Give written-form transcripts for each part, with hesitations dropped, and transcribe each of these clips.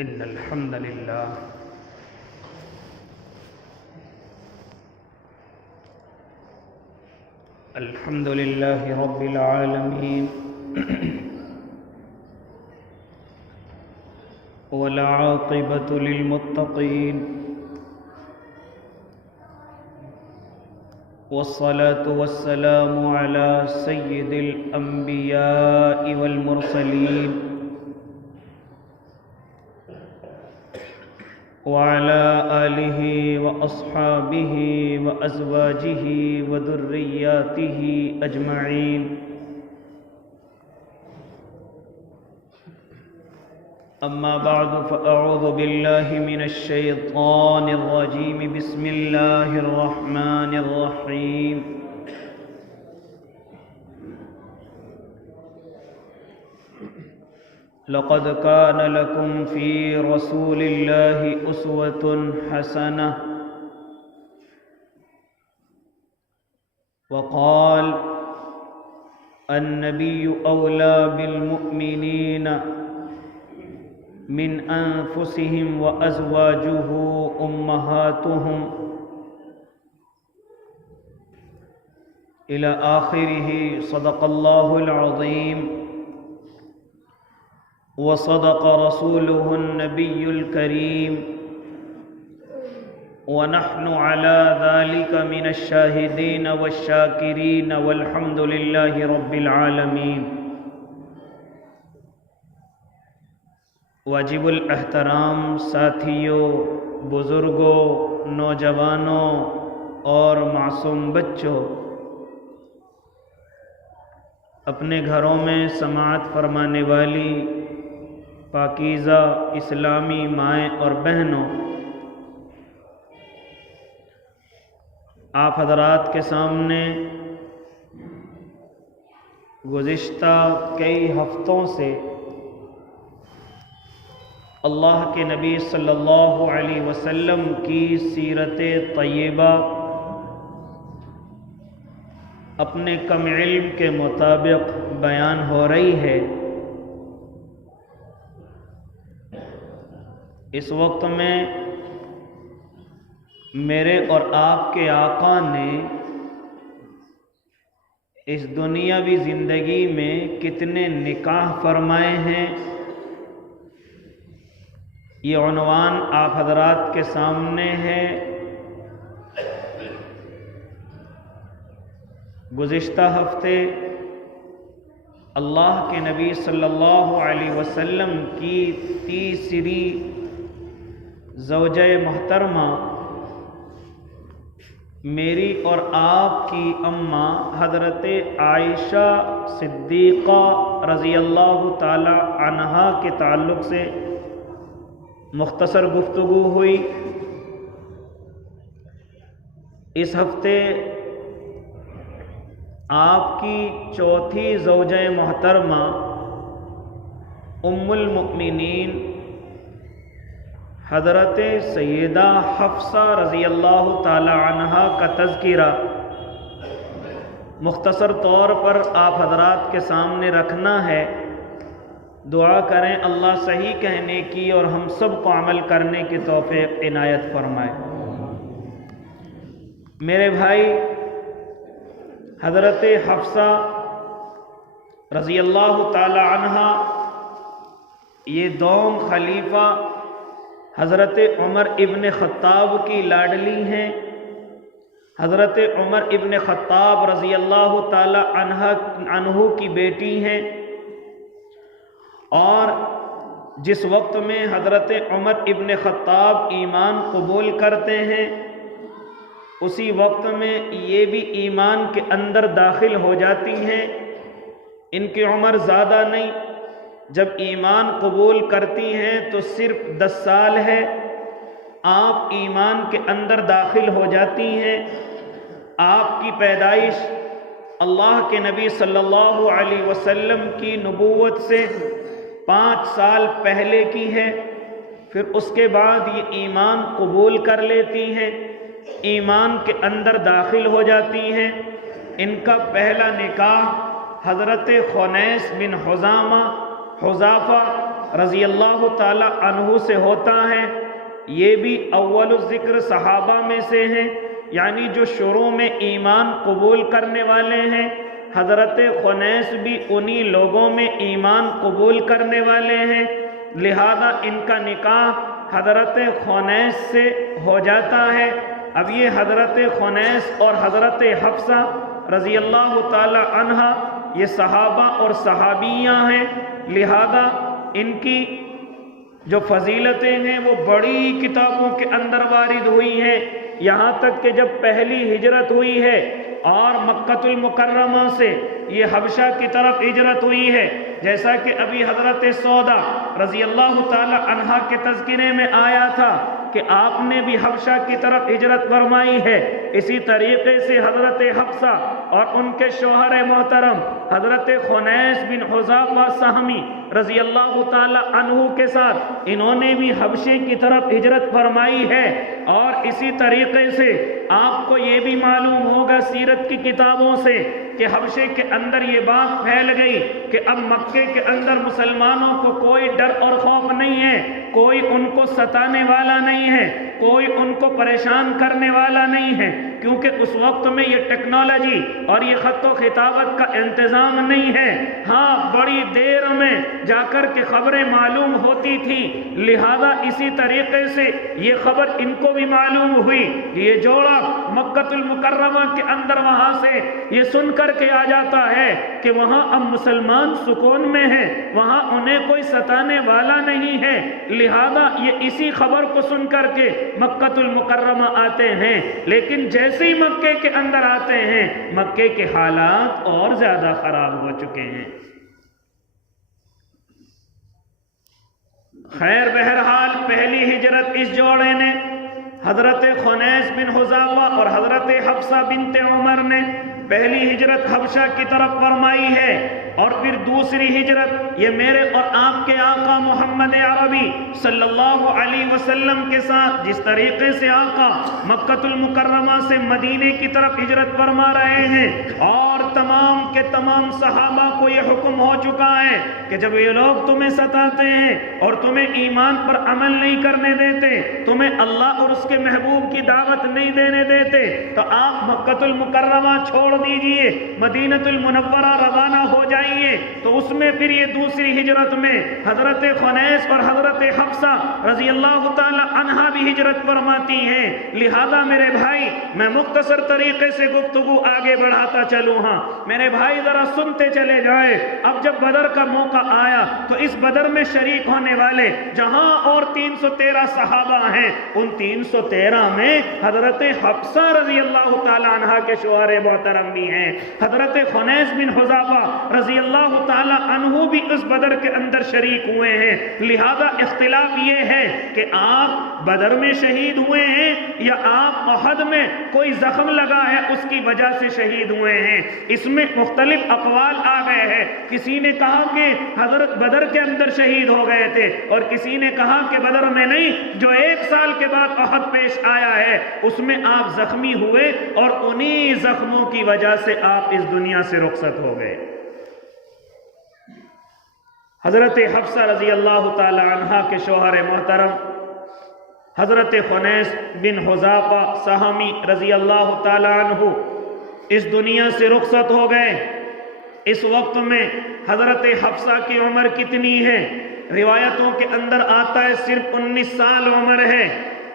إن الحمد لله رب العالمين والعاقبة للمتقين والصلاة والسلام على سيد الأنبياء والمرسلين وعلى آله وأصحابه وأزواجه وذرياته أجمعين. أما بعد فأعوذ بالله من الشيطان الرجيم. بسم الله الرحمن الرحيم. لقد كان لكم في رسول الله أسوة حسنة. وقال النبي أولى بالمؤمنين من أنفسهم وأزواجه أمهاتهم إلى آخره. صدق الله العظيم وصدق رسوله النبي الكريم ونحن على ذلك من الشاهدين والشاكرين والحمد لله رب العالمين. واجب الاحترام ساتھیوں، بزرگوں، نوجوانوں اور معصوم بچوں، اپنے گھروں میں سماعت فرمانے والی پاکیزہ اسلامی مائیں اور بہنوں، آپ حضرات کے سامنے گزشتہ کئی ہفتوں سے اللہ کے نبی صلی اللہ علیہ وسلم کی سیرت طیبہ اپنے کم علم کے مطابق بیان ہو رہی ہے. اس وقت میں میرے اور آپ کے آقا نے اس دنیاوی زندگی میں کتنے نکاح فرمائے ہیں، یہ عنوان آپ حضرات کے سامنے ہے. گزشتہ ہفتے اللہ کے نبی صلی اللہ علیہ وسلم کی تیسری زوجہ محترمہ میری اور آپ کی اماں حضرت عائشہ صدیقہ رضی اللہ تعالی عنہا کے تعلق سے مختصر گفتگو ہوئی. اس ہفتے آپ کی چوتھی زوجہ محترمہ ام المؤمنین حضرت سیدہ حفصہ رضی اللہ تعالی عنہا کا تذکرہ مختصر طور پر آپ حضرات کے سامنے رکھنا ہے. دعا کریں اللہ صحیح کہنے کی اور ہم سب کو عمل کرنے کی توفیق عنایت فرمائے. میرے بھائی، حضرت حفصہ رضی اللہ تعالی عنہا یہ دوم خلیفہ حضرت عمر ابن خطاب کی لاڈلی ہیں. حضرت عمر ابن خطاب رضی اللہ تعالی عنہ کی بیٹی ہیں، اور جس وقت میں حضرت عمر ابن خطاب ایمان قبول کرتے ہیں اسی وقت میں یہ بھی ایمان کے اندر داخل ہو جاتی ہیں. ان کی عمر زیادہ نہیں، جب ایمان قبول کرتی ہیں تو صرف 10 سال ہے. آپ ایمان کے اندر داخل ہو جاتی ہیں. آپ کی پیدائش اللہ کے نبی صلی اللہ علیہ وسلم کی نبوت سے 5 سال پہلے کی ہے. پھر اس کے بعد یہ ایمان قبول کر لیتی ہیں، ایمان کے اندر داخل ہو جاتی ہیں. ان کا پہلا نکاح حضرت خنیس بن حذافہ رضی اللہ تعالی عنہ سے ہوتا ہے، یہ بھی اول الذکر صحابہ میں سے ہیں، یعنی جو شروع میں ایمان قبول کرنے والے ہیں۔ حضرت خنیس بھی انہی لوگوں میں ایمان قبول کرنے والے ہیں، لہذا ان کا نکاح حضرت خنیس سے ہو جاتا ہے۔ اب یہ حضرت خنیس اور حضرت حفصہ رضی اللہ تعالی عنہ یہ صحابہ اور صحابیاں ہیں، لہذا ان کی جو فضیلتیں ہیں وہ بڑی کتابوں کے اندر وارد ہوئی ہیں، یہاں تک کہ جب پہلی ہجرت ہوئی ہے اور مکہ المکرمہ سے یہ حبشہ کی طرف ہجرت ہوئی ہے، جیسا کہ ابھی حضرت سودا رضی اللہ تعالی عنہا کے تذکرے میں آیا تھا کہ آپ نے بھی حبشہ کی طرف ہجرت فرمائی ہے، اسی طریقے سے حضرت حفصہ اور ان کے شوہر محترم حضرت خنیس بن حذافہ سہمی رضی اللہ تعالی عنہ کے ساتھ انہوں نے بھی حبشے کی طرف ہجرت فرمائی ہے۔ اور اسی طریقے سے آپ کو یہ بھی معلوم ہوگا سیرت کی کتابوں سے کہ حبشے کے اندر یہ بات پھیل گئی کہ اب مکے کے اندر مسلمانوں کو کوئی ڈر اور خوف نہیں ہے، کوئی ان کو ستانے والا نہیں ہے، کوئی ان کو پریشان کرنے والا نہیں ہے، کیونکہ اس وقت میں یہ ٹیکنالوجی اور یہ خط و خطابت کا انتظام نہیں ہے۔ ہاں بڑی دیر میں جا کر کے خبریں معلوم ہوتی تھی، لہذا اسی طریقے سے یہ خبر ان کو بھی معلوم ہوئی، یہ جوڑا مکہ المکرمہ کے اندر وہاں سے یہ سن کر کے آ جاتا ہے کہ وہاں اب مسلمان سکون میں ہیں، وہاں انہیں کوئی ستانے والا نہیں ہے، لہذا یہ اسی خبر کو سن کر کے مکہ المکرمہ آتے ہیں۔ لیکن جیسے ہی مکے کے اندر آتے ہیں مکے کے حالات اور زیادہ خراب ہو چکے ہیں۔ خیر بہرحال پہلی ہجرت اس جوڑے نے حضرت خنیس بن حذافہ اور حضرت حفصہ بنت عمر نے پہلی ہجرت حبشہ کی طرف فرمائی ہے، اور پھر دوسری ہجرت یہ میرے اور آپ کے آقا محمد عربی صلی اللہ علیہ وسلم کے ساتھ جس طریقے سے آقا مکہ المکرمہ سے مدینے کی طرف ہجرت فرما رہے ہیں، اور تمام کے تمام صحابہ کو یہ حکم ہو چکا ہے کہ جب یہ لوگ تمہیں ستاتے ہیں اور تمہیں ایمان پر عمل نہیں کرنے دیتے، تمہیں اللہ اور اس کے محبوب کی دعوت نہیں دینے دیتے، تو آپ مکہ المکرمہ چھوڑ دیجئے، مدینہ المنورہ روانہ ہو جائیے۔ تو اس میں پھر یہ دوسری ہجرت میں حضرت خنیس اور حضرت حفصہ رضی اللہ تعالی عنہا بھی ہجرت فرماتی ہیں۔ لہذا میرے بھائی میں مختصر طریقے سے گفتگو آگے بڑھاتا چلوں، ہاں میرے بھائی ذرا سنتے چلے جائے۔ اب جب بدر کا موقع آیا تو اس بدر میں شریک ہونے والے جہاں اور 313 صحابہ ہیں، ان 313 میں حضرت حفصہ رضی اللہ تعالی عنہا کے شوہر محترم بھی ہیں، حضرت خنیس بن حذافہ رضی اللہ تعالی عنہ بھی اس بدر کے اندر شریک ہوئے ہیں۔ لہذا اختلاف یہ ہے کہ آپ بدر میں شہید ہوئے ہیں یا آپ احد میں کوئی زخم لگا ہے اس کی وجہ سے شہید ہوئے ہیں، اس میں مختلف اقوال آ گئے ہیں۔ کسی نے کہا کہ حضرت بدر کے اندر شہید ہو گئے تھے، اور کسی نے کہا کہ بدر میں نہیں، جو 1 سال کے بعد احد پیش آیا ہے اس میں آپ زخمی ہوئے اور انہی زخموں کی وجہ سے آپ اس دنیا سے رخصت ہو گئے۔ حضرت حفصہ رضی اللہ تعالی عنہا کے شوہر محترم حضرت خنیس بن حذافہ سہمی رضی اللہ تعالی عنہ اس دنیا سے رخصت ہو گئے۔ اس وقت میں حضرت حفصہ کی عمر کتنی ہے؟ روایتوں کے اندر آتا ہے صرف 19 سال عمر ہے۔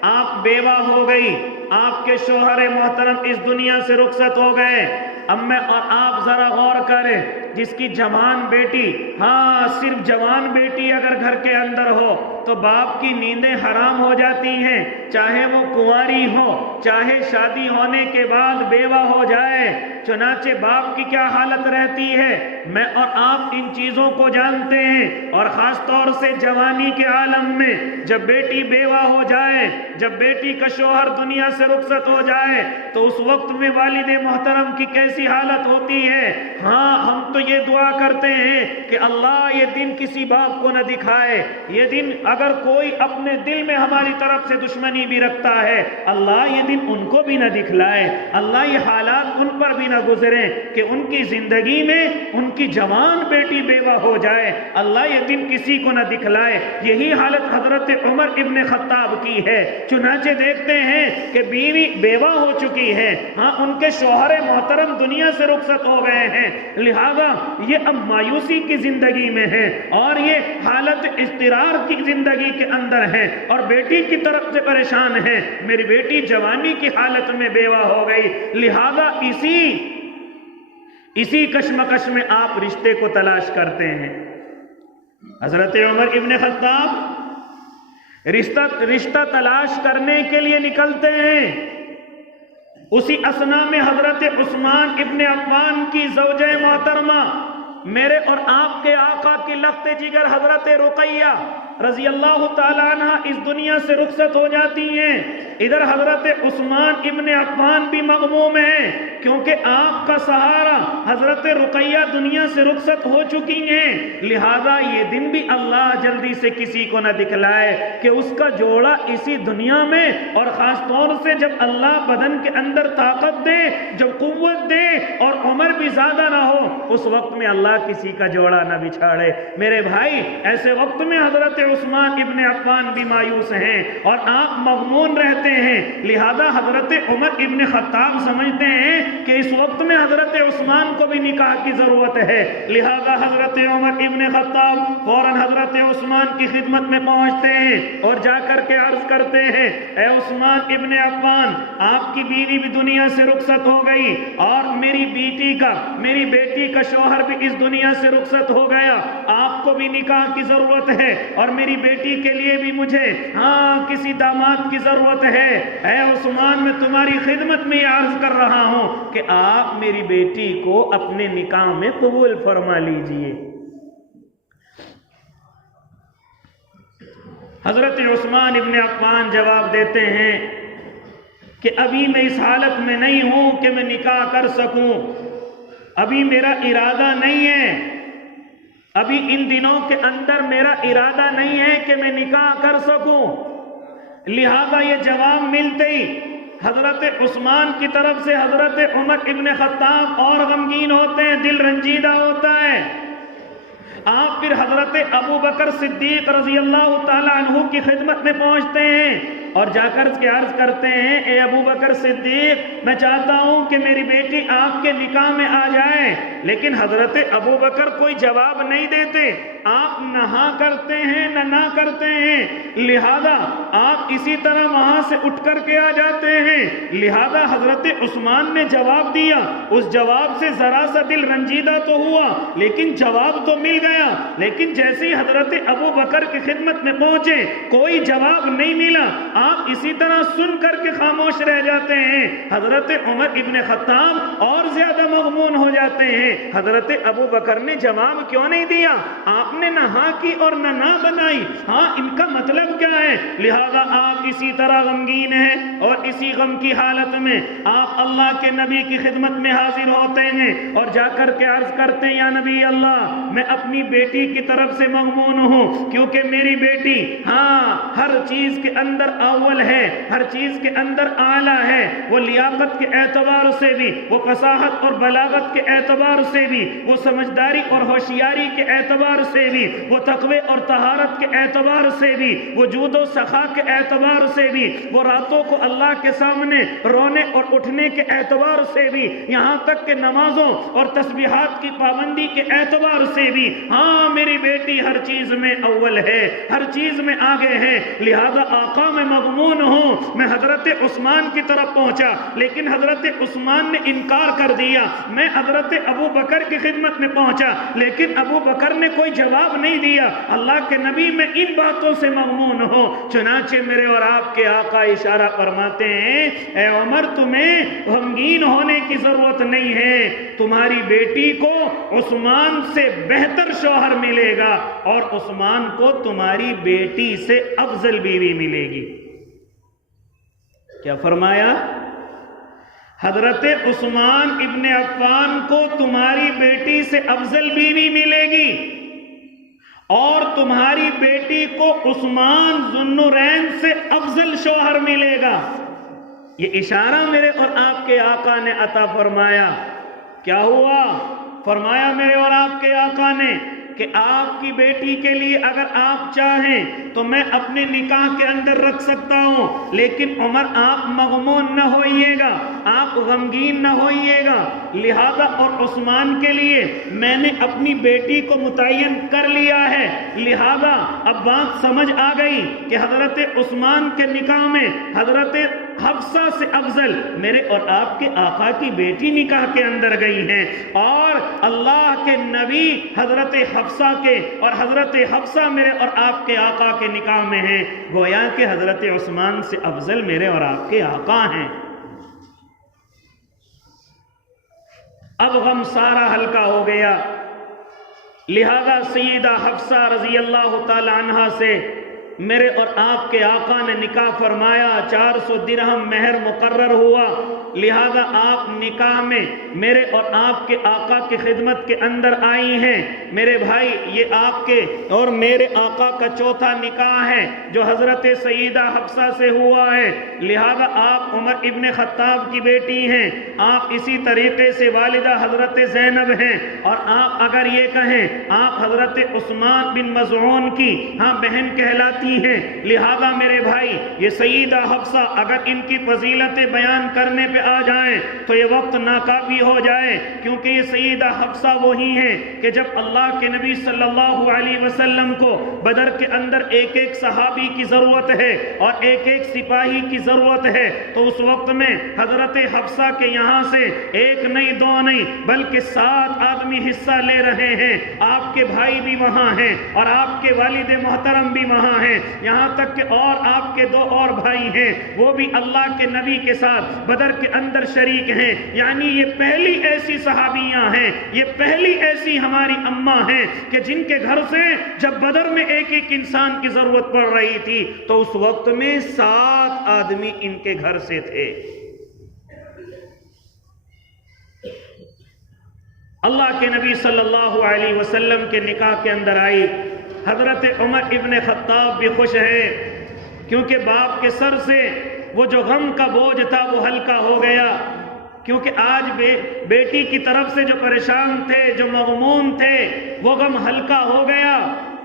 آپ بیوہ ہو گئی، آپ کے شوہر محترم اس دنیا سے رخصت ہو گئے۔ اب میں اور آپ ذرا غور کریں، جس کی جوان بیٹی، ہاں صرف جوان بیٹی اگر گھر کے اندر ہو تو باپ کی نیندیں حرام ہو جاتی ہیں، چاہے وہ کنواری ہو چاہے شادی ہونے کے بعد بیوہ ہو جائے۔ چنانچہ باپ کی کیا حالت رہتی ہے میں اور آپ ان چیزوں کو جانتے ہیں، اور خاص طور سے جوانی کے عالم میں جب بیٹی بیوہ ہو جائے، جب بیٹی کا شوہر دنیا سے رخصت ہو جائے تو اس وقت میں والد محترم کی کیسی ایسی حالت ہوتی ہے، ہاں ہم تو یہ دعا کرتے ہیں کہ اللہ یہ دن کسی باپ کو نہ دکھائے، یہ دن اگر کوئی اپنے دل میں ہماری طرف سے دشمنی بھی رکھتا ہے اللہ یہ دن ان کو بھی نہ دکھلائے، اللہ یہ حالات ان پر بھی نہ گزریں کہ ان کی زندگی میں ان کی جوان بیٹی بیوہ ہو جائے، اللہ یہ دن کسی کو نہ دکھلائے۔ یہی حالت حضرت عمر ابن خطاب کی ہے۔ چنانچہ دیکھتے ہیں کہ بیوی بیوہ ہو چکی ہے، ہاں ان کے شوہر محترم دنیا سے رخصت ہو گئے ہیں، لہذا یہ اب مایوسی کی زندگی میں ہے اور یہ حالت اضطرار کی زندگی کے اندر ہے اور بیٹی کی طرف سے پریشان ہے، میری بیٹی جوانی کی حالت میں بیوہ ہو گئی، لہذا اسی کشمکش میں آپ رشتے کو تلاش کرتے ہیں۔ حضرت عمر ابن خطاب رشتہ تلاش کرنے کے لیے نکلتے ہیں، اسی اثنا میں حضرت عثمان ابن عفان کی زوجہ محترمہ میرے اور آپ کے آقا کی لخت جگر حضرت رقیہ رضی اللہ تعالی عنہ اس دنیا سے رخصت ہو جاتی ہیں۔ ادھر حضرت عثمان ابن عفان بھی مغموم ہیں کیونکہ آپ کا سہارا حضرت رقیہ دنیا سے رخصت ہو چکی ہیں، لہذا یہ دن بھی اللہ جلدی سے کسی کو نہ دکھلائے کہ اس کا جوڑا اسی دنیا میں، اور خاص طور سے جب اللہ بدن کے اندر طاقت دے، جب قوت دے اور عمر بھی زیادہ نہ ہو، اس وقت میں اللہ کسی کا جوڑا نہ بچھاڑے۔ میرے بھائی ایسے وقت میں حضرت عثمان ابن عفان بھی مایوس ہیں اور آپ مغمون رہتے ہیں، لہذا حضرت عمر ابن خطاب سمجھتے ہیں کہ اس وقت میں حضرت عثمان کو بھی نکاح کی ضرورت ہے، لہذا حضرت عمر ابن خطاب فوراً حضرت عثمان کی خدمت میں پہنچتے ہیں اور جا کر کے عرض کرتے ہیں، اے عثمان ابن عفان، آپ کی بیوی بھی دنیا سے رخصت ہو گئی اور میری بیٹی کا شوہر بھی اس دنیا سے رخصت ہو گیا، آپ کو بھی نکاح کی ضرورت ہے اور میری بیٹی کے لیے بھی مجھے کسی داماد کی ضرورت ہے۔ اے عثمان، میں تمہاری خدمت میں یہ عرض کر رہا ہوں کہ آپ میری بیٹی کو اپنے نکاح میں قبول فرما لیجئے۔ حضرت عثمان ابن عفان جواب دیتے ہیں کہ ابھی میں اس حالت میں نہیں ہوں کہ میں نکاح کر سکوں، ابھی میرا ارادہ نہیں ہے، ابھی ان دنوں کے اندر میرا ارادہ نہیں ہے کہ میں نکاح کر سکوں۔ لہذا یہ جواب ملتے ہی حضرت عثمان کی طرف سے حضرت عمر ابن خطاب اور غمگین ہوتے ہیں، دل رنجیدہ ہوتا ہے۔ آپ پھر حضرت ابو بکر صدیق رضی اللہ تعالی عنہ کی خدمت میں پہنچتے ہیں اور جا کر کے عرض کرتے ہیں، اے ابو بکر صدیق، میں چاہتا ہوں کہ میری بیٹی آپ کے نکاح میں آ جائے، لیکن حضرت ابو بکر کوئی جواب نہیں دیتے، آپ نہ ہاں کرتے ہیں نہ کرتے ہیں، لہذا آپ اسی طرح وہاں سے اٹھ کر کے آ جاتے ہیں۔ لہذا حضرت عثمان نے جواب دیا، اس جواب سے ذرا سا دل رنجیدہ تو ہوا لیکن جواب تو مل گیا، لیکن جیسے ہی حضرت ابو بکر کی خدمت میں پہنچے کوئی جواب نہیں ملا، آپ اسی طرح سن کر کے خاموش رہ جاتے ہیں۔ حضرت عمر ابن خطاب اور زیادہ مغمون ہو جاتے ہیں، حضرت ابو بکر نے جواب کیوں نہیں دیا؟ آپ نے نہ ہاں کی اور نہ بنائی، ہاں ان کا مطلب کیا ہے؟ لہذا آپ اسی طرح غمگین ہیں اور اسی غم کی حالت میں آپ اللہ کے نبی کی خدمت میں حاضر ہوتے ہیں اور جا کر کے عرض کرتے ہیں، یا نبی اللہ، میں اپنی بیٹی کی طرف سے مغمون ہوں کیونکہ میری بیٹی ہر چیز کے اندر اول ہے، ہر چیز کے اندر اعلیٰ ہے، وہ لیاقت کے اعتبار سے بھی، وہ فصاحت اور بلاغت کے اعتبار سے بھی، وہ سمجھداری اور ہوشیاری کے اعتبار سے بھی، وہ تقوی اور طہارت کے اعتبار سے بھی، وہ جود و سخا کے اعتبار سے بھی، وہ راتوں کو اللہ کے سامنے رونے اور اٹھنے کے اعتبار سے بھی، یہاں تک کہ نمازوں اور تسبیحات کی پابندی کے اعتبار سے بھی، میری بیٹی ہر چیز میں اول ہے، ہر چیز میں آگے ہے، لہذا آقا میں مغمون ہوں۔ میں حضرت عثمان کی طرف پہنچا لیکن حضرت عثمان نے انکار کر دیا، میں حضرت ابو بکر کی خدمت میں پہنچا لیکن ابو بکر نے کوئی جواب نہیں دیا۔ اللہ کے نبی میں ان باتوں سے مغمون ہوں، چنانچہ میرے اور آپ کے آقا اشارہ فرماتے ہیں، اے عمر، تمہیں غمگین ہونے کی ضرورت نہیں ہے، تمہاری بیٹی کو عثمان سے بہتر شوہر ملے گا اور عثمان کو تمہاری بیٹی سے افضل بیوی ملے گی۔ کیا فرمایا؟ حضرت عثمان ابن عفان کو تمہاری بیٹی سے افضل بیوی ملے گی اور تمہاری بیٹی کو عثمان ذو النورین سے افضل شوہر ملے گا۔ یہ اشارہ میرے اور آپ کے آقا نے عطا فرمایا۔ کیا ہوا؟ فرمایا میرے اور آپ کے آقا نے کہ آپ کی بیٹی کے لیے اگر آپ چاہیں تو میں اپنے نکاح کے اندر رکھ سکتا ہوں، لیکن عمر آپ مغمون نہ ہوئیے گا، آپ غمگین نہ ہوئیے گا، لہذا اور عثمان کے لیے میں نے اپنی بیٹی کو متعین کر لیا ہے۔ لہذا اب بات سمجھ آ گئی کہ حضرت عثمان کے نکاح میں حضرت حفصہ سے افضل میرے اور آپ کے آقا کی بیٹی نکاح کے اندر گئی ہیں، اور اللہ کے نبی حضرت حفصہ کے اور حضرت حفصہ میرے اور آپ کے آقا کے نکاح میں ہیں، گویا کہ حضرت عثمان سے افضل میرے اور آپ کے آقا ہیں۔ اب غم سارا ہلکا ہو گیا، لہذا سیدہ حفصہ رضی اللہ تعالی عنہا سے میرے اور آپ کے آقا نے نکاح فرمایا، 400 درہم مہر مقرر ہوا، لہذا آپ نکاح میں میرے اور آپ کے آقا کی خدمت کے اندر آئی ہیں۔ میرے بھائی، یہ آپ کے اور میرے آقا کا چوتھا نکاح ہے جو حضرت سیدہ حفصہ سے ہوا ہے، لہذا آپ عمر ابن خطاب کی بیٹی ہیں، آپ اسی طریقے سے والدہ حضرت زینب ہیں، اور آپ اگر یہ کہیں آپ حضرت عثمان بن مظعون کی بہن کہلاتی ہیں۔ لہذا میرے بھائی، یہ سیدہ حفصہ اگر ان کی فضیلتیں بیان کرنے پہ آ جائیں تو یہ وقت ناکافی ہو جائے، کیونکہ یہ سیدہ حفصہ وہی ہیں کہ جب اللہ کے نبی صلی اللہ علیہ وسلم کو بدر کے اندر ایک ایک صحابی کی ضرورت ہے اور ایک ایک سپاہی کی ضرورت ہے، تو اس وقت میں حضرت حفصہ کے یہاں سے ایک نہیں دو نہیں بلکہ 7 آدمی حصہ لے رہے ہیں۔ آپ کے بھائی بھی وہاں ہیں اور آپ کے والد محترم بھی وہاں ہیں، یہاں تک کہ اور آپ کے 2 اور بھائی ہیں، وہ بھی اللہ کے نبی کے ساتھ بدر کے اندر شریک ہیں۔ یعنی یہ پہلی ایسی صحابیاں ہیں، یہ پہلی ایسی ہماری اماں ہیں کہ جن کے گھر سے جب بدر میں ایک ایک انسان کی ضرورت پڑ رہی تھی تو اس وقت میں 7 آدمی ان کے گھر سے تھے۔ اللہ کے نبی صلی اللہ علیہ وسلم کے نکاح کے اندر آئی، حضرت عمر ابن خطاب بھی خوش ہیں، کیونکہ باپ کے سر سے وہ جو غم کا بوجھ تھا وہ ہلکا ہو گیا، کیونکہ آج بیٹی کی طرف سے جو پریشان تھے، جو مغموم تھے، وہ غم ہلکا ہو گیا،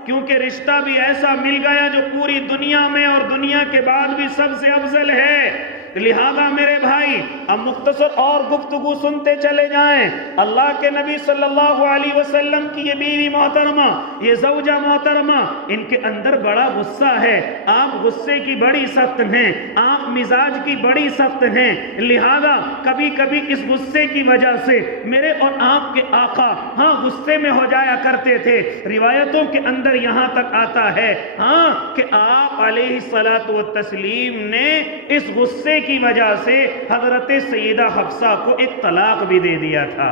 کیونکہ رشتہ بھی ایسا مل گیا جو پوری دنیا میں اور دنیا کے بعد بھی سب سے افضل ہے۔ لہذا میرے بھائی، اب مختصر اور گفتگو سنتے چلے جائیں۔ اللہ کے نبی صلی اللہ علیہ وسلم کی یہ بیوی محترمہ، یہ زوجہ محترمہ، ان کے اندر بڑا غصہ ہے، آپ غصے کی بڑی سخت ہیں، آپ مزاج کی بڑی سخت ہیں، لہذا کبھی کبھی اس غصے کی وجہ سے میرے اور آپ کے آقا غصے میں ہو جایا کرتے تھے۔ روایتوں کے اندر یہاں تک آتا ہے کہ آپ علیہ الصلاۃ والتسلیم نے اس غصے کی وجہ سے حضرت سیدہ حفصہ کو ایک طلاق بھی دے دیا تھا۔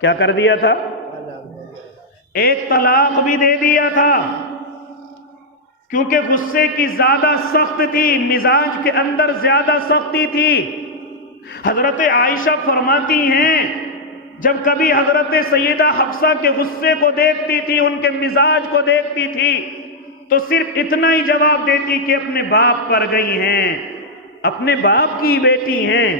کیا کر دیا تھا؟ ایک طلاق بھی دے دیا تھا، کیونکہ غصے کی زیادہ سخت تھی، مزاج کے اندر زیادہ سختی تھی۔ حضرت عائشہ فرماتی ہیں جب کبھی حضرت سیدہ حفصہ کے غصے کو دیکھتی تھی، ان کے مزاج کو دیکھتی تھی، تو صرف اتنا ہی جواب دیتی کہ اپنے باپ پر گئی ہیں، اپنے باپ کی بیٹی ہیں۔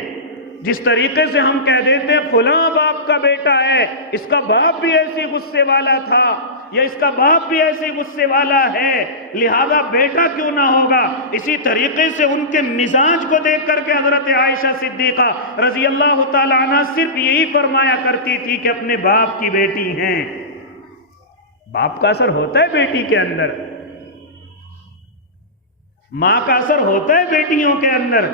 جس طریقے سے ہم کہہ دیتے ہیں فلاں باپ کا بیٹا ہے، اس کا باپ بھی ایسی غصے والا تھا، یا اس کا باپ بھی ایسے غصے والا ہے، لہذا بیٹا کیوں نہ ہوگا۔ اسی طریقے سے ان کے مزاج کو دیکھ کر کے حضرت عائشہ صدیقہ رضی اللہ تعالی عنہ صرف یہی فرمایا کرتی تھی کہ اپنے باپ کی بیٹی ہیں۔ باپ کا اثر ہوتا ہے بیٹی کے اندر، ماں کا اثر ہوتا ہے بیٹیوں کے اندر۔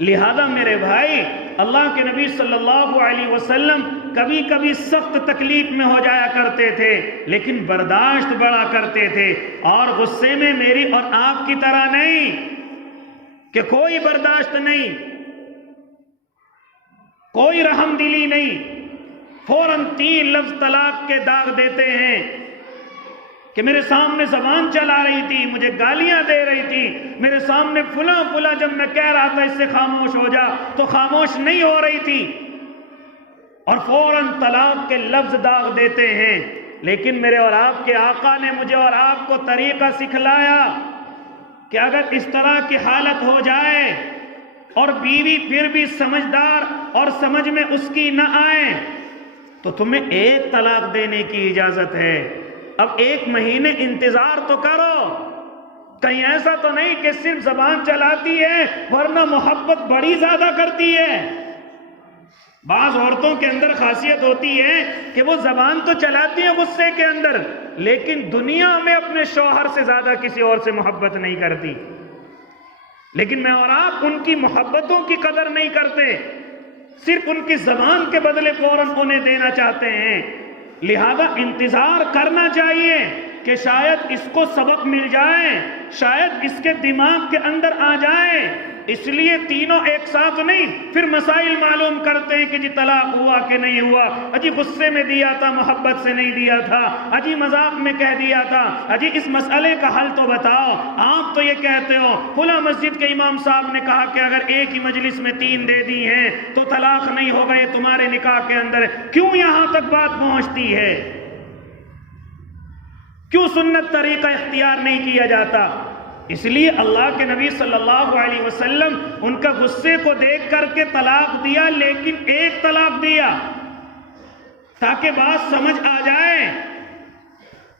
لہذا میرے بھائی، اللہ کے نبی صلی اللہ علیہ وسلم کبھی کبھی سخت تکلیف میں ہو جایا کرتے تھے، لیکن برداشت بڑا کرتے تھے، اور غصے میں میری اور آپ کی طرح نہیں کہ کوئی برداشت نہیں، کوئی رحم دلی نہیں، فوراً 3 لفظ طلاق کے داغ دیتے ہیں، کہ میرے سامنے زبان چلا رہی تھی، مجھے گالیاں دے رہی تھی، میرے سامنے فلاں فلاں جب میں کہہ رہا تھا اس سے خاموش ہو جا تو خاموش نہیں ہو رہی تھی، اور فوراً طلاق کے لفظ داغ دیتے ہیں۔ لیکن میرے اور آپ کے آقا نے مجھے اور آپ کو طریقہ سکھلایا کہ اگر اس طرح کی حالت ہو جائے اور بیوی پھر بھی سمجھدار اور سمجھ میں اس کی نہ آئے تو تمہیں ایک طلاق دینے کی اجازت ہے۔ اب 1 مہینے انتظار تو کرو، کہیں ایسا تو نہیں کہ صرف زبان چلاتی ہے ورنہ محبت بڑی زیادہ کرتی ہے۔ بعض عورتوں کے اندر خاصیت ہوتی ہے کہ وہ زبان تو چلاتی ہیں غصے کے اندر، لیکن دنیا میں اپنے شوہر سے زیادہ کسی اور سے محبت نہیں کرتی۔ لیکن میں اور آپ ان کی محبتوں کی قدر نہیں کرتے، صرف ان کی زبان کے بدلے فوراً انہیں دینا چاہتے ہیں۔ لہذا انتظار کرنا چاہیے کہ شاید اس کو سبق مل جائے، شاید اس کے دماغ کے اندر آ جائے۔ اس لیے تینوں ایک ساتھ نہیں، پھر مسائل معلوم کرتے ہیں کہ جی طلاق ہوا کہ نہیں ہوا، اجی غصے میں دیا تھا محبت سے نہیں دیا تھا، اجی مذاق میں کہہ دیا تھا، اجی اس مسئلے کا حل تو بتاؤ۔ آپ تو یہ کہتے ہو فلاں مسجد کے امام صاحب نے کہا کہ اگر ایک ہی مجلس میں 3 دے دی ہیں تو طلاق نہیں ہو گئے تمہارے نکاح کے اندر، کیوں یہاں تک بات پہنچتی ہے؟ کیوں سنت طریقہ اختیار نہیں کیا جاتا؟ اس لیے اللہ کے نبی صلی اللہ علیہ وسلم ان کا غصے کو دیکھ کر کے طلاق دیا، لیکن ایک طلاق دیا تاکہ بات سمجھ آ جائے۔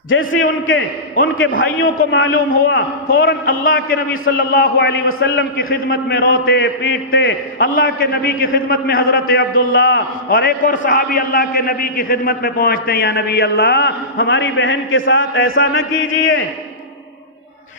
جیسے ان کے بھائیوں کو معلوم ہوا، فوراً اللہ کے نبی صلی اللہ علیہ وسلم کی خدمت میں روتے پیٹتے، اللہ کے نبی کی خدمت میں حضرت عبداللہ اور ایک اور صحابی اللہ کے نبی کی خدمت میں پہنچتے ہیں، یا نبی اللہ ہماری بہن کے ساتھ ایسا نہ کیجئے۔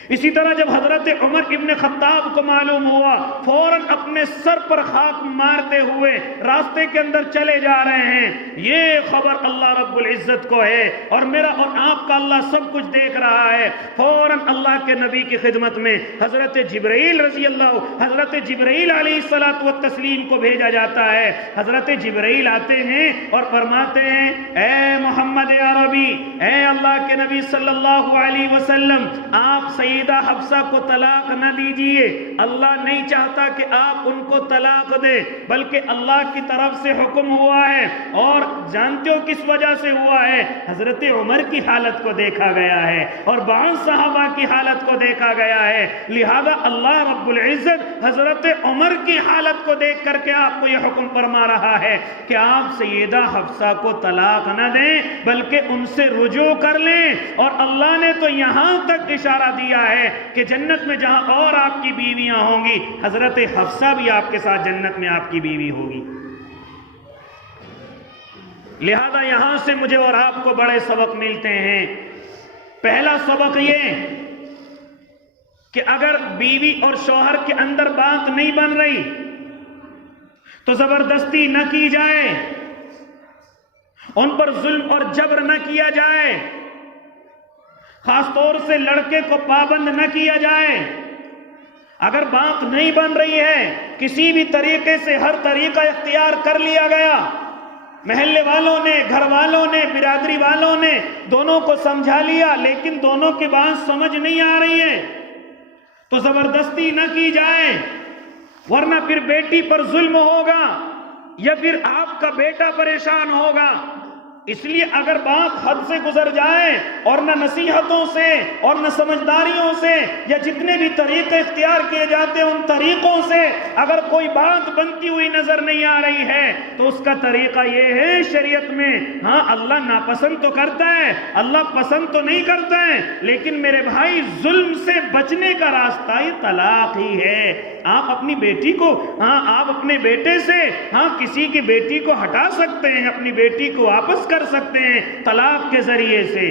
اسی طرح جب حضرت عمر ابن خطاب کو معلوم ہوا، فوراً اپنے سر پر خاک مارتے ہوئے راستے کے اندر چلے جا رہے ہیں، یہ خبر اللہ رب العزت کو ہے اور میرا اور آپ کا اللہ سب کچھ دیکھ رہا ہے۔ فوراً اللہ کے نبی کی خدمت میں حضرت جبرائیل حضرت جبرائیل علیہ الصلوۃ والتسلیم کو بھیجا جاتا ہے۔ حضرت جبرائیل آتے ہیں اور فرماتے ہیں اے محمد عربی، اے اللہ کے نبی صلی اللہ علیہ وسلم، آپ سیدہ حفصہ کو طلاق نہ دیجئے، اللہ نہیں چاہتا کہ آپ ان کو طلاق دیں، بلکہ اللہ کی طرف سے حکم ہوا ہے، اور جانتے ہو کس وجہ سے ہوا ہے؟ حضرت عمر کی حالت کو دیکھا گیا ہے اور بعض صحابہ کی حالت کو دیکھا گیا ہے، لہذا اللہ رب العزت حضرت عمر کی حالت کو دیکھ کر کے آپ کو یہ حکم فرما رہا ہے کہ آپ سیدہ حفصہ کو طلاق نہ دیں بلکہ ان سے رجوع کر لیں۔ اور اللہ نے تو یہاں تک اشارہ دیا ہے کہ جنت میں جہاں اور آپ کی بیویاں ہوں گی، حضرت حفصہ بھی آپ کے ساتھ جنت میں آپ کی بیوی ہوگی۔ لہذا یہاں سے مجھے اور آپ کو بڑے سبق ملتے ہیں۔ پہلا سبق یہ کہ اگر بیوی اور شوہر کے اندر بات نہیں بن رہی تو زبردستی نہ کی جائے، ان پر ظلم اور جبر نہ کیا جائے، خاص طور سے لڑکے کو پابند نہ کیا جائے۔ اگر بات نہیں بن رہی ہے، کسی بھی طریقے سے ہر طریقہ اختیار کر لیا گیا، محلے والوں نے، گھر والوں نے، برادری والوں نے دونوں کو سمجھا لیا، لیکن دونوں کی بات سمجھ نہیں آ رہی ہے، تو زبردستی نہ کی جائے، ورنہ پھر بیٹی پر ظلم ہوگا یا پھر آپ کا بیٹا پریشان ہوگا۔ اس لیے اگر بات حد سے گزر جائے اور نہ نصیحتوں سے اور نہ سمجھداریوں سے یا جتنے بھی طریقے اختیار کیے جاتے ہیں ان طریقوں سے اگر کوئی بات بنتی ہوئی نظر نہیں آ رہی ہے تو اس کا طریقہ یہ ہے شریعت میں، ہاں اللہ ناپسند تو کرتا ہے، اللہ پسند تو نہیں کرتا ہے، لیکن میرے بھائی ظلم سے بچنے کا راستہ یہ طلاق ہی ہے۔ آپ اپنی بیٹی کو، آپ اپنے بیٹے سے کسی کی بیٹی کو ہٹا سکتے ہیں، اپنی بیٹی کو واپس کر سکتے ہیں طلاق کے ذریعے سے،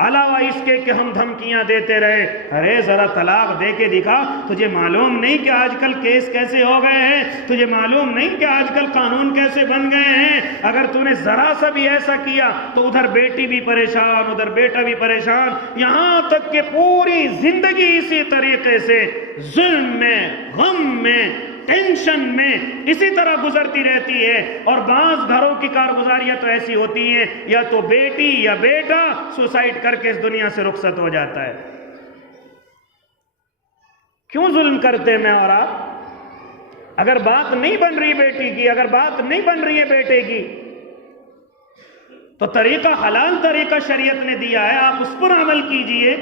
علاوہ اس کے کہ ہم دھمکیاں دیتے رہے، ارے ذرا طلاق دے کے دکھا، تجھے معلوم نہیں کہ آج کل کیس کیسے ہو گئے ہیں، تجھے معلوم نہیں کہ آج کل قانون کیسے بن گئے ہیں، اگر تو نے ذرا سا بھی ایسا کیا تو ادھر بیٹی بھی پریشان، ادھر بیٹا بھی پریشان، یہاں تک کہ پوری زندگی اسی طریقے سے ظلم میں، غم میں، ٹینشن میں اسی طرح گزرتی رہتی ہے. اور بعض گھروں کی کارگزاریاں تو ایسی ہوتی ہیں یا تو بیٹی یا بیٹا سوسائڈ کر کے اس دنیا سے رخصت ہو جاتا ہے. کیوں ظلم کرتے میں اور آپ؟ اگر بات نہیں بن رہی بیٹی کی، اگر بات نہیں بن رہی ہے بیٹے کی، تو طریقہ حلال طریقہ شریعت نے دیا ہے، آپ اس پر عمل کیجئے.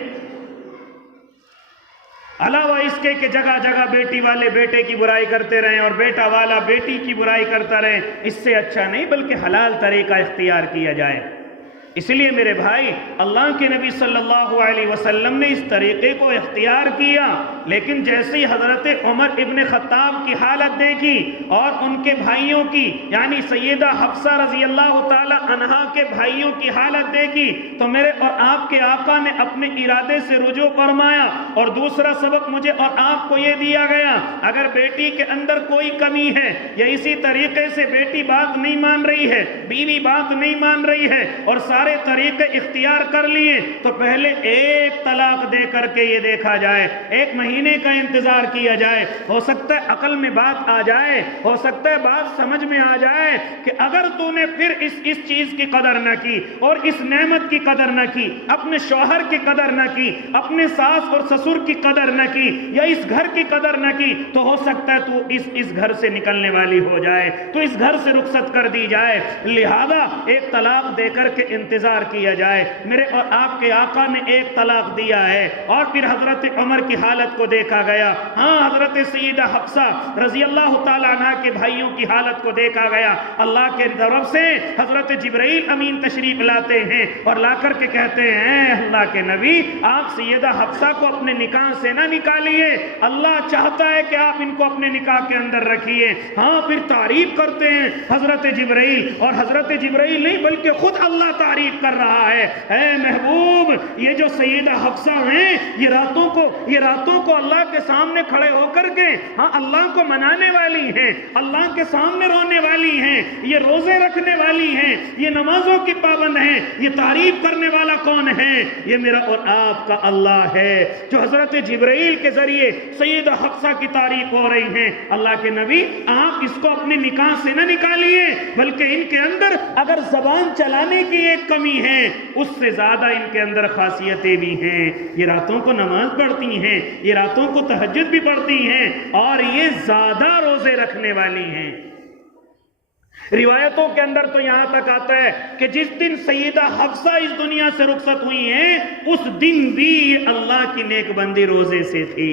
علاوہ اس کے کہ جگہ جگہ بیٹی والے بیٹے کی برائی کرتے رہیں اور بیٹا والا بیٹی کی برائی کرتا رہے، اس سے اچھا نہیں بلکہ حلال طریقہ اختیار کیا جائے. اس لیے میرے بھائی، اللہ کے نبی صلی اللہ علیہ وسلم نے اس طریقے کو اختیار کیا، لیکن جیسے ہی حضرت عمر ابن خطاب کی حالت دیکھی اور ان کے بھائیوں کی یعنی سیدہ حفصہ رضی اللہ تعالی عنہا کے بھائیوں کی حالت دیکھی تو میرے اور آپ کے آقا نے اپنے ارادے سے رجوع فرمایا. اور دوسرا سبق مجھے اور آپ کو یہ دیا گیا، اگر بیٹی کے اندر کوئی کمی ہے یا اسی طریقے سے بیٹی بات نہیں مان رہی ہے، بیوی بات نہیں مان رہی ہے اور سارے طریقے اختیار کر لیے، تو پہلے ایک طلاق دے کر کے یہ دیکھا جائے، 1 مہینے کا انتظار کیا جائے. ہو سکتا ہے عقل میں بات آ جائے، ہو سکتا ہے بات سمجھ میں آ جائے کہ اگر تو نے پھر اس چیز کی قدر نہ کی اور اس نعمت کی قدر نہ کی، اپنے شوہر کی قدر نہ کی، اپنے ساس اور سسر کی قدر نہ کی یا اس گھر کی قدر نہ کی، تو ہو سکتا ہے تو اس گھر سے نکلنے والی ہو جائے، تو اس گھر سے رخصت کر دی جائے. لہذا ایک طلاق دے کر کے انتظار کیا جائے. میرے اور آپ کے آقا نے ایک طلاق دیا ہے اور پھر حضرت عمر کی حالت کو دیکھا گیا. ہاں، حضرت سیدہ حفصہ رضی اللہ تعالی عنہ کے بھائیوں کی حالت کو دیکھا گیا. اللہ کے طرف سے حضرت جبرائیل امین تشریف لاتے ہیں اور لا کر کے کہتے ہیں، اللہ کے نبی آپ سیدہ حفصہ کو اپنے نکاح سے نہ نکالیے، اللہ چاہتا ہے کہ آپ ان کو اپنے نکاح کے اندر رکھیے. ہاں، پھر تعریف کرتے ہیں حضرت جبرائیل، اور حضرت جبرائیل نہیں بلکہ خود اللہ تعریف کر رہا ہے، اے محبوب یہ جو سیدہ حفصہ ہیں یہ راتوں کو اللہ کے سامنے کھڑے ہو کر کے ہاں اللہ کو منانے والی ہیں، اللہ کے سامنے رونے والی ہیں، یہ روزے رکھنے والی ہیں، یہ نمازوں کی پابند ہیں. یہ تعریف کرنے والا کون ہے؟ یہ میرا اور آپ کا اللہ ہے، جو حضرت جبرائیل کے ذریعے سیدہ حفصہ کی تعریف ہو رہی ہیں. اللہ کے نبی آپ اس کو اپنے نکاح سے نہ نکالیے، بلکہ ان کے اندر اگر زبان چلانے کی ایک کمی ہے، اس سے زیادہ ان کے اندر خاصیتیں بھی ہیں. یہ راتوں کو نماز پڑھتی ہیں، یہ راتوں کو تہجد بھی پڑھتی ہیں اور یہ زیادہ روزے رکھنے والی ہیں. روایتوں کے اندر تو یہاں تک آتا ہے کہ جس دن سیدہ حفصہ اس دنیا سے رخصت ہوئی ہیں اس دن بھی اللہ کی نیک بندی روزے سے تھی.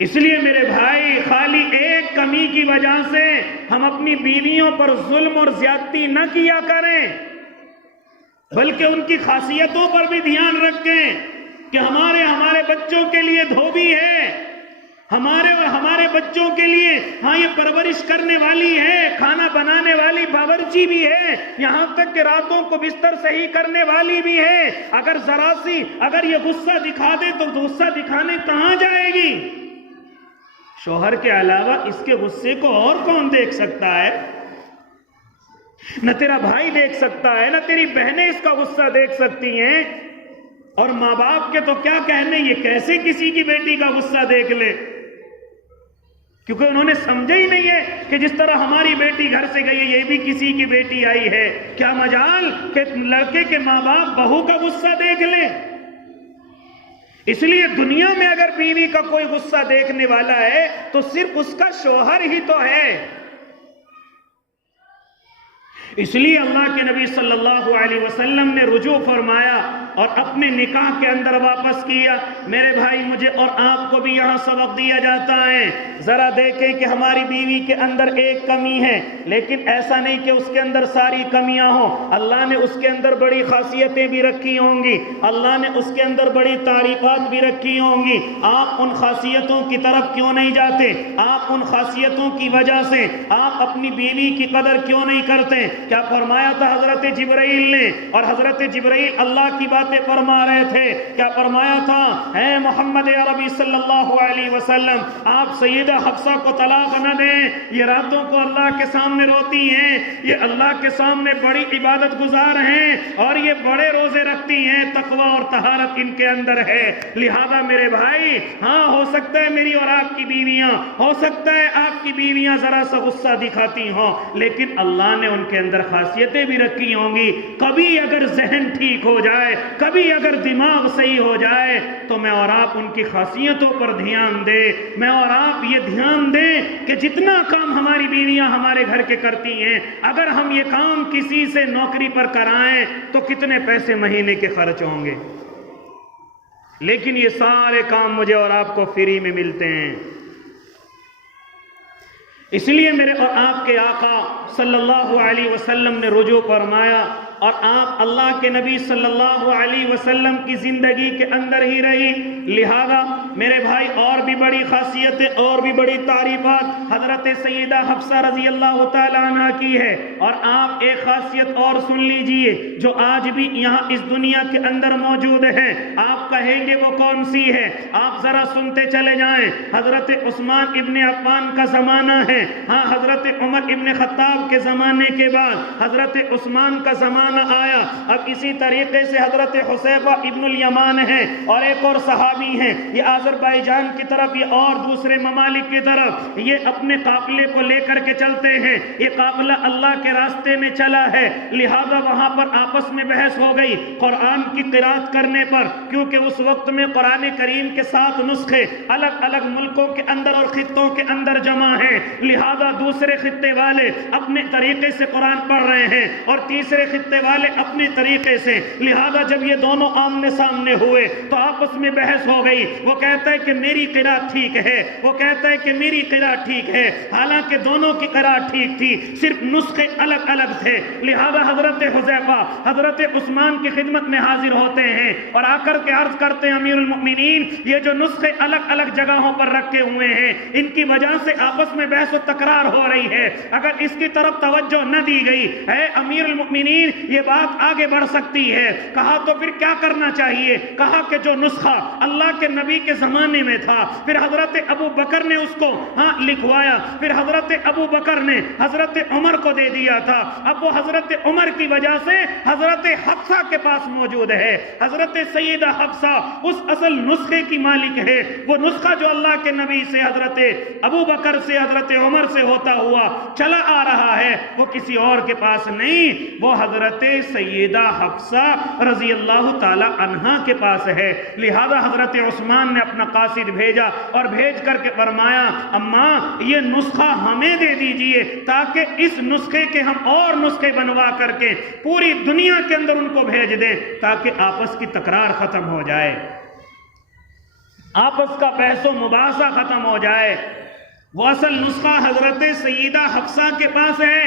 اس لیے میرے بھائی، خالی ایک کمی کی وجہ سے ہم اپنی بیویوں پر ظلم اور زیادتی نہ کیا کریں، بلکہ ان کی خاصیتوں پر بھی دھیان رکھیں کہ ہمارے بچوں کے لیے دھوبی ہے، ہمارے بچوں کے لیے ہاں یہ پرورش کرنے والی ہے، کھانا بنانے والی باورچی بھی ہے، یہاں تک کہ راتوں کو بستر صحیح کرنے والی بھی ہے. اگر یہ غصہ دکھا دے تو غصہ دکھانے کہاں جائے گی؟ شوہر کے علاوہ اس کے غصے کو اور کون دیکھ سکتا ہے؟ نہ تیرا بھائی دیکھ سکتا ہے، نہ تیری بہنیں اس کا غصہ دیکھ سکتی ہیں. اور ماں باپ کے تو کیا کہنے، یہ کیسے کسی کی بیٹی کا غصہ دیکھ لے، کیونکہ انہوں نے سمجھا ہی نہیں ہے کہ جس طرح ہماری بیٹی گھر سے گئی ہے یہ بھی کسی کی بیٹی آئی ہے. کیا مجال کہ لڑکے کے ماں باپ بہو کا غصہ دیکھ لیں. اس لیے دنیا میں اگر بیوی کا کوئی غصہ دیکھنے والا ہے تو صرف اس کا شوہر ہی تو ہے. اس لیے اللہ کے نبی صلی اللہ علیہ وسلم نے رجوع فرمایا اور اپنے نکاح کے اندر واپس کیا. میرے بھائی، مجھے اور آپ کو بھی یہاں سبق دیا جاتا ہے. ذرا دیکھیں کہ ہماری بیوی کے اندر ایک کمی ہے، لیکن ایسا نہیں کہ اس کے اندر ساری کمیاں ہوں. اللہ نے اس کے اندر بڑی خاصیتیں بھی رکھی ہوں گی، اللہ نے اس کے اندر بڑی تعریفات بھی رکھی ہوں گی. آپ ان خاصیتوں کی طرف کیوں نہیں جاتے؟ آپ ان خاصیتوں کی وجہ سے آپ اپنی بیوی کی قدر کیوں نہیں کرتے؟ کیا فرمایا تھا حضرت جبرائیل نے؟ اور حضرت جبرائیل اللہ کی بات باتیں فرما رہے تھے. کیا فرمایا تھا؟ اے محمد عربی صلی اللہ علیہ وسلم، آپ سیدہ حفصہ کو طلاق نہ دیں. یہ راتوں کو اللہ کے سامنے روتی ہیں، یہ اللہ کے سامنے بڑی عبادت گزار ہیں اور یہ بڑے روزے رکھتی ہیں، تقوی اور طہارت ان کے اندر ہے. لہذا میرے بھائی، ہاں ہو سکتا ہے میری اور آپ کی بیویاں، ہو سکتا ہے آپ کی بیویاں ذرا سا غصہ دکھاتی ہوں، لیکن اللہ نے ان کے اندر خاصیتیں بھی رکھی ہوں گی. کبھی اگر ذہن ٹھیک ہو جائے، کبھی اگر دماغ صحیح ہو جائے تو میں اور آپ ان کی خاصیتوں پر دھیان دیں. میں اور آپ یہ دھیان دیں کہ جتنا کام ہماری بیویاں ہمارے گھر کے کرتی ہیں، اگر ہم یہ کام کسی سے نوکری پر کرائیں تو کتنے پیسے مہینے کے خرچ ہوں گے، لیکن یہ سارے کام مجھے اور آپ کو فری میں ملتے ہیں. اس لیے میرے اور آپ کے آقا صلی اللہ علیہ وسلم نے رجوع فرمایا اور آپ اللہ کے نبی صلی اللہ علیہ وسلم کی زندگی کے اندر ہی رہی. لہذا میرے بھائی اور بھی بڑی خاصیتیں اور بھی بڑی تعریفات حضرت سیدہ حفصہ رضی اللہ تعالیٰ عنہ کی ہے. اور آپ ایک خاصیت اور سن لیجئے جو آج بھی یہاں اس دنیا کے اندر موجود ہے. آپ کہیں گے وہ کون سی ہے؟ آپ ذرا سنتے چلے جائیں. حضرت عثمان ابن عفان کا زمانہ ہے، ہاں حضرت عمر ابن خطاب کے زمانے کے بعد حضرت عثمان کا زمانہ آیا. اب اسی طریقے سے حضرت حذیفہ ابن الیمان ہیں اور ایک اور صحابی ہیں، یہ آذربائیجان کی طرف، یہ اور دوسرے ممالک کی طرف یہ اپنے قافلے کو لے کر کے چلتے ہیں. یہ قافلہ اللہ کے راستے میں چلا ہے، لہذا وہاں پر آپس میں بحث ہو گئی قرآن کی قرات کرنے پر، کیونکہ اس وقت میں قرآن کریم کے 7 نسخے الگ الگ ملکوں کے اندر اور خطوں کے اندر جمع ہیں. لہذا دوسرے خطے والے اپنے طریقے سے قرآن پڑھ رہے ہیں اور تیسرے خطے والے اپنے طریقے سے. لہذا جب یہ دونوں آمنے سامنے ہوئے تو آپس میں بحث ہو گئی. وہ کہتا ہے کہ میری قرات ٹھیک ہے، وہ کہتا ہے کہ میری قرات ٹھیک ہے، حالانکہ دونوں کی قرات ٹھیک تھی، صرف نسخے الگ الگ تھے. لہذا حضرت حذیفہ حضرت عثمان کی خدمت میں حاضر ہوتے ہیں اور آ کر کے عرض کرتے ہیں امیر المؤمنین، یہ جو نسخے الگ الگ جگہوں پر رکھے ہوئے ہیں ان کی وجہ سے آپس میں بحث و تکرار ہو رہی ہے، اگر اس کی طرف توجہ نہ دی گئی اے امیر المؤمنین یہ بات آگے بڑھ سکتی ہے. کہا تو پھر کیا کرنا چاہیے؟ کہا کہ جو نسخہ اللہ کے نبی کے زمانے میں تھا پھر حضرت ابو بکر نے اس کو لکھوایا، پھر حضرت ابو بکر نے حضرت عمر کو دے دیا تھا. اب وہ حضرت عمر کی وجہ سے حضرت حفصہ کے پاس موجود ہے. حضرت سیدہ حفصہ اس اصل نسخے کی مالک ہے. وہ نسخہ جو اللہ کے نبی سے حضرت ابو بکر سے حضرت عمر سے ہوتا ہوا چلا آ رہا ہے وہ کسی اور کے پاس نہیں، وہ حضرت سیدہ حفصہ رضی اللہ تعالی عنہا کے پاس ہے. لہذا حضرت عثمان نے اپنا قاصد بھیجا اور بھیج کر کے فرمایا اماں یہ نسخہ ہمیں دے دیجئے تاکہ اس نسخے کے ہم اور نسخے بنوا کر کے پوری دنیا کے اندر ان کو بھیج دیں تاکہ آپس کی تکرار ختم ہو جائے، آپس کا بحث و مباحثہ ختم ہو جائے. وہ اصل نسخہ حضرت سیدہ حفصہ کے پاس ہے.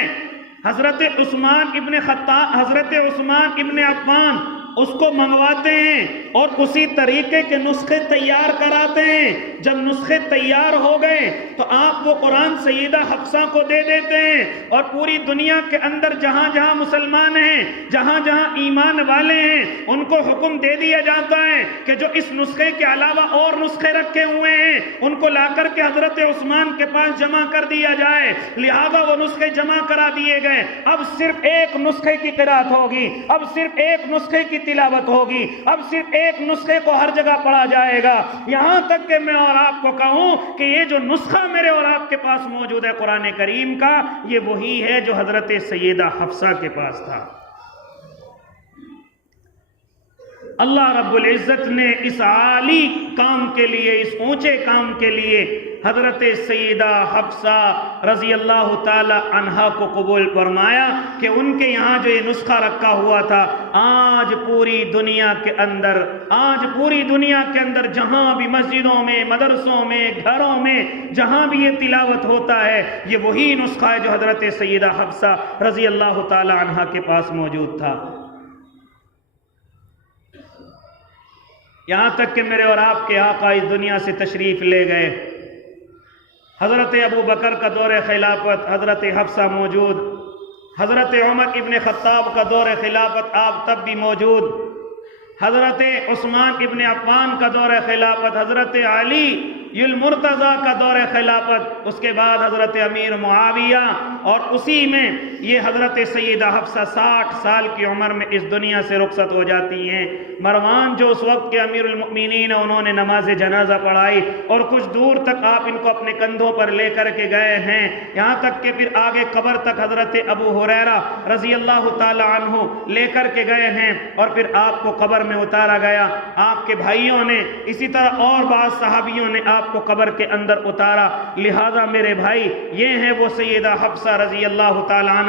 حضرت عثمان ابن خطاب، حضرت عثمان ابن عفان اس کو منگواتے ہیں اور اسی طریقے کے نسخے تیار کراتے ہیں. جب نسخے تیار ہو گئے تو آپ وہ قرآن سیدہ حفصہ کو دے دیتے ہیں اور پوری دنیا کے اندر جہاں جہاں مسلمان ہیں، جہاں جہاں ایمان والے ہیں، ان کو حکم دے دیا جاتا ہے کہ جو اس نسخے کے علاوہ اور نسخے رکھے ہوئے ہیں ان کو لا کر کے حضرت عثمان کے پاس جمع کر دیا جائے. لہذا وہ نسخے جمع کرا دیے گئے. اب صرف ایک نسخے کی قرات ہوگی، اب صرف ایک نسخے کی تلاوت ہوگی، اب صرف ایک نسخے کو ہر جگہ پڑھا جائے گا. یہاں تک کہ میں اور آپ کو کہوں کہ یہ جو نسخہ میرے اور آپ کے پاس موجود ہے قرآن کریم کا، یہ وہی ہے جو حضرت سیدہ حفصہ کے پاس تھا. اللہ رب العزت نے اس عالی کام کے لیے، اس اونچے کام کے لیے حضرت سیدہ حفصہ رضی اللہ تعالی عنہا کو قبول فرمایا کہ ان کے یہاں جو یہ نسخہ رکھا ہوا تھا آج پوری دنیا کے اندر جہاں بھی مسجدوں میں، مدرسوں میں، گھروں میں جہاں بھی یہ تلاوت ہوتا ہے یہ وہی نسخہ ہے جو حضرت سیدہ حفصہ رضی اللہ تعالی عنہا کے پاس موجود تھا. یہاں تک کہ میرے اور آپ کے آقا اس دنیا سے تشریف لے گئے. حضرت ابو بکر کا دور خلافت حضرت حفصہ موجود، حضرت عمر ابن خطاب کا دور خلافت آپ تب بھی موجود، حضرت عثمان ابن عفان کا دور خلافت، حضرت علی المرتضیٰ کا دور خلافت، اس کے بعد حضرت امیر معاویہ، اور اسی میں یہ حضرت سیدہ حفصہ 60 سال کی عمر میں اس دنیا سے رخصت ہو جاتی ہیں۔ مروان جو اس وقت کے امیر المؤمنین، انہوں نے نماز جنازہ پڑھائی اور کچھ دور تک آپ ان کو اپنے کندھوں پر لے کر کے گئے ہیں، یہاں تک کہ پھر آگے قبر تک حضرت ابو ہریرہ رضی اللہ تعالی عنہ لے کر کے گئے ہیں، اور پھر آپ کو قبر میں اتارا گیا۔ آپ کے بھائیوں نے، اسی طرح اور بعض صحابیوں نے آپ کو قبر کے اندر اتارا۔ لہذا میرے بھائی، یہ ہیں وہ سیدہ حفصہ رضی اللہ تعالی عنہ۔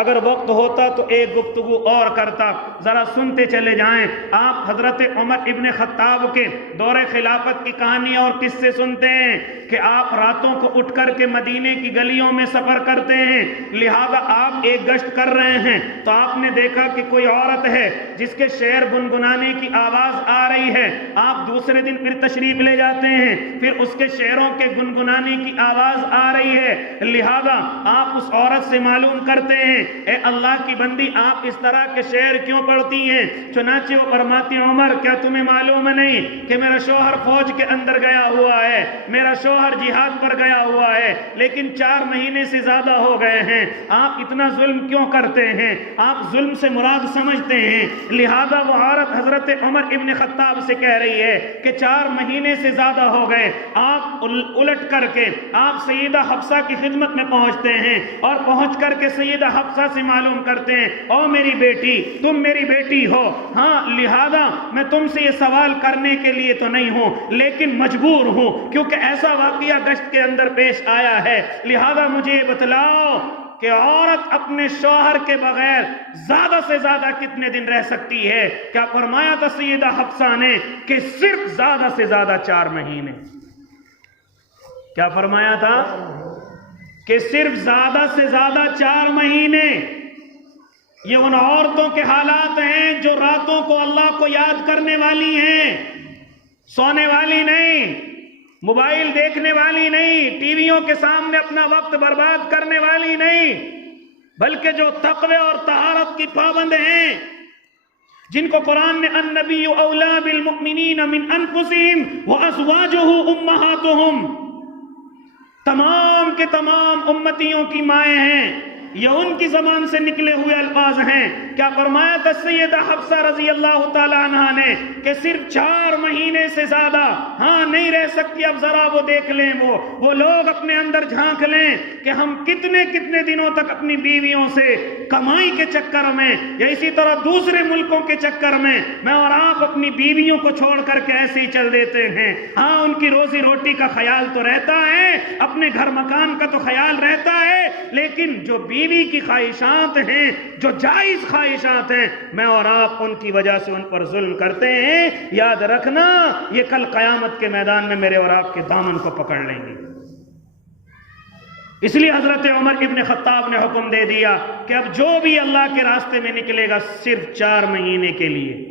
اگر وقت ہوتا تو ایک گفتگو اور کرتا، ذرا سنتے چلے جائیں۔ آپ حضرت عمر ابن خطاب کے دور خلافت کی کہانی اور قصے سنتے ہیں کہ آپ راتوں کو اٹھ کر کے مدینے کی گلیوں میں سفر کرتے ہیں۔ لہذا آپ ایک گشت کر رہے ہیں تو آپ نے دیکھا کہ کوئی عورت ہے جس کے شعر گنگنانے کی آواز آ رہی ہے۔ آپ دوسرے دن پھر تشریف لے جاتے ہیں، پھر اس کے شعروں کے گنگنانے کی آواز آ رہی ہے۔ لہذا آپ اس عورت سے معلوم کرتے ہیں، اے اللہ کی بندی، آپ اس طرح کے شعر کیوں پڑھتی ہیں؟ چنانچہ وہ فرماتی، عمر کیا تمہیں معلوم نہیں کہ میرا شوہر فوج کے اندر گیا ہوا ہے، میرا شوہر جہاد پر گیا ہوا ہے، لیکن 4 مہینے سے زیادہ ہو گئے ہیں، آپ اتنا ظلم کیوں کرتے ہیں؟ آپ ظلم سے مراد سمجھتے ہیں۔ لہذا وہ عورت حضرت عمر ابن خطاب سے کہہ رہی ہے کہ 4 مہینے سے زیادہ ہو گئے۔ آپ الٹ کر کے آپ سیدہ حفصہ کی خدمت میں پہنچتے ہیں اور پہنچ کر کے سیدہ حفصہ سے معلوم کرتے ہیں، او میری بیٹی، تم میری بیٹی ہو، ہاں لہذا میں تم سے یہ سوال کرنے کے لیے تو نہیں ہوں، لیکن مجبور ہوں، کیونکہ ایسا واقعہ گشت کے اندر پیش آیا ہے۔ لہذا مجھے یہ بتلاؤ کہ عورت اپنے شوہر کے بغیر زیادہ سے زیادہ کتنے دن رہ سکتی ہے؟ کیا فرمایا تھا سیدہ حفصہ نے کہ صرف زیادہ سے زیادہ 4 مہینے۔ کیا فرمایا تھا؟ کہ صرف زیادہ سے زیادہ 4 مہینے۔ یہ ان عورتوں کے حالات ہیں جو راتوں کو اللہ کو یاد کرنے والی ہیں، سونے والی نہیں، موبائل دیکھنے والی نہیں، ٹی ویوں کے سامنے اپنا وقت برباد کرنے والی نہیں، بلکہ جو تقوی اور طہارت کی پابند ہیں، جن کو قرآن نے النبی اولا بالمؤمنین من انفسہم وازواجہ امہاتہم، تمام کے تمام امتیوں کی مائیں ہیں، یہ ان کی زبان سے نکلے ہوئے الفاظ ہیں۔ کیا فرمایا تھا سیدہ حفصہ رضی اللہ تعالی عنہ نے کہ صرف 4 مہینے سے زیادہ ہاں نہیں رہ سکتی۔ اب ذرا وہ دیکھ لیں، وہ لوگ اپنے اندر جھانک لیں کہ ہم کتنے کتنے دنوں تک اپنی بیویوں سے کمائی کے چکر میں یا اسی طرح دوسرے ملکوں کے چکر میں میں اور آپ اپنی بیویوں کو چھوڑ کر کے ایسے ہی چل دیتے ہیں۔ ہاں ان کی روزی روٹی کا خیال تو رہتا ہے، اپنے گھر مکان کا تو خیال رہتا ہے، لیکن جو بیوی کی خواہشات ہیں، جو جائز خواہشات ہیں، میں اور آپ ان کی وجہ سے ان پر ظلم کرتے ہیں۔ یاد رکھنا، یہ کل قیامت کے میدان میں میرے اور آپ کے دامن کو پکڑ لیں گے۔ اس لیے حضرت عمر ابن خطاب نے حکم دے دیا کہ اب جو بھی اللہ کے راستے میں نکلے گا صرف 4 مہینے کے لیے،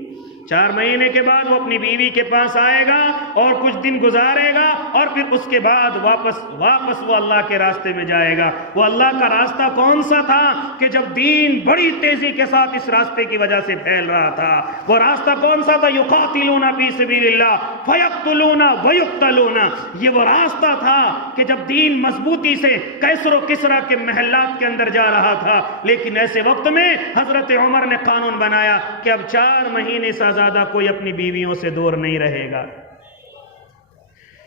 4 مہینے کے بعد وہ اپنی بیوی کے پاس آئے گا اور کچھ دن گزارے گا، اور پھر اس کے بعد واپس وہ اللہ کے راستے میں جائے گا۔ وہ اللہ کا راستہ کون سا تھا کہ جب دین بڑی تیزی کے ساتھ اس راستے کی وجہ سے پھیل رہا تھا؟ وہ راستہ کون سا تھا؟ یقاتلون فی سبیل اللہ فیقتلون ویقتلون۔ یہ وہ راستہ تھا کہ جب دین مضبوطی سے کیسر و کسرا کے محلات کے اندر جا رہا تھا، لیکن ایسے وقت میں حضرت عمر نے قانون بنایا کہ اب 4 مہینے سے زیادہ کوئی اپنی بیویوں سے دور نہیں رہے گا۔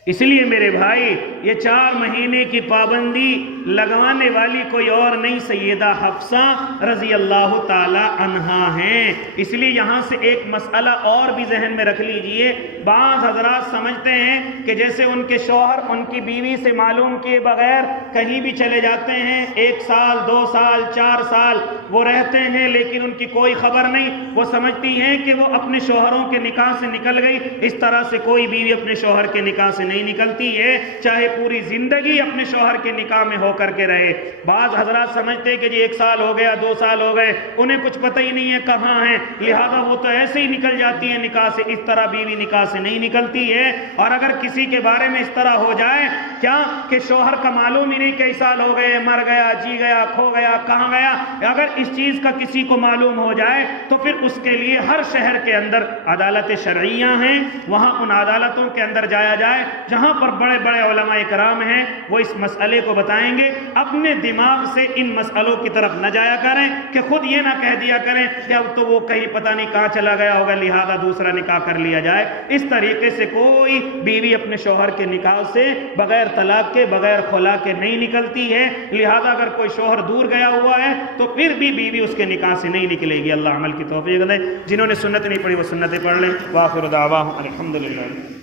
اس لیے میرے بھائی، یہ 4 مہینے کی پابندی لگوانے والی کوئی اور نہیں، سیدہ حفصہ رضی اللہ تعالی عنہا ہیں۔ اس لیے یہاں سے ایک مسئلہ اور بھی ذہن میں رکھ لیجئے۔ بعض حضرات سمجھتے ہیں کہ جیسے ان کے شوہر ان کی بیوی سے معلوم کیے بغیر کہیں بھی چلے جاتے ہیں، 1 سال 2 سال 4 سال وہ رہتے ہیں لیکن ان کی کوئی خبر نہیں، وہ سمجھتی ہیں کہ وہ اپنے شوہروں کے نکاح سے نکل گئی۔ اس طرح سے کوئی بیوی اپنے شوہر کے نکاح سے نہیں نکلتی ہے، چاہے پوری زندگی اپنے شوہر کے نکاح میں ہو کر کے رہے۔ بعض حضرات سمجھتے کہ جی 1 سال ہو گیا 2 سال ہو گئے، انہیں کچھ پتہ ہی نہیں ہے کہاں ہیں، لہذا وہ تو ایسے ہی نکل جاتی ہے نکاح سے۔ اس طرح بیوی نکاح سے نہیں نکلتی ہے۔ اور اگر کسی کے بارے میں اس طرح ہو جائے کیا کہ شوہر کا معلوم ہی نہیں کئی سال ہو گئے، مر گیا، جی گیا، کھو گیا، کہاں گیا، اگر اس چیز کا کسی کو معلوم ہو جائے تو پھر اس کے لیے ہر شہر کے اندر عدالت شرعیہ ہیں، وہاں ان عدالتوں کے اندر جایا جائے جہاں پر بڑے بڑے علماء کرام ہیں، وہ اس مسئلے کو بتائیں گے۔ اپنے دماغ سے ان مسئلوں کی طرف نہ جایا کریں کہ خود یہ نہ کہہ دیا کریں کہ اب تو وہ کہیں پتہ نہیں کہاں چلا گیا ہوگا لہذا دوسرا نکاح کر لیا جائے۔ اس طریقے سے کوئی بیوی اپنے شوہر کے نکاح سے بغیر طلاق کے، بغیر خلا کے نہیں نکلتی ہے۔ لہذا اگر کوئی شوہر دور گیا ہوا ہے تو پھر بھی بیوی اس کے نکاح سے نہیں نکلے گی۔ اللہ عمل کی توفیق دے۔ جنہوں نے سنت نہیں پڑھی وہ سنتیں پڑھ لیں۔ وآخر دعواہم الحمدللہ۔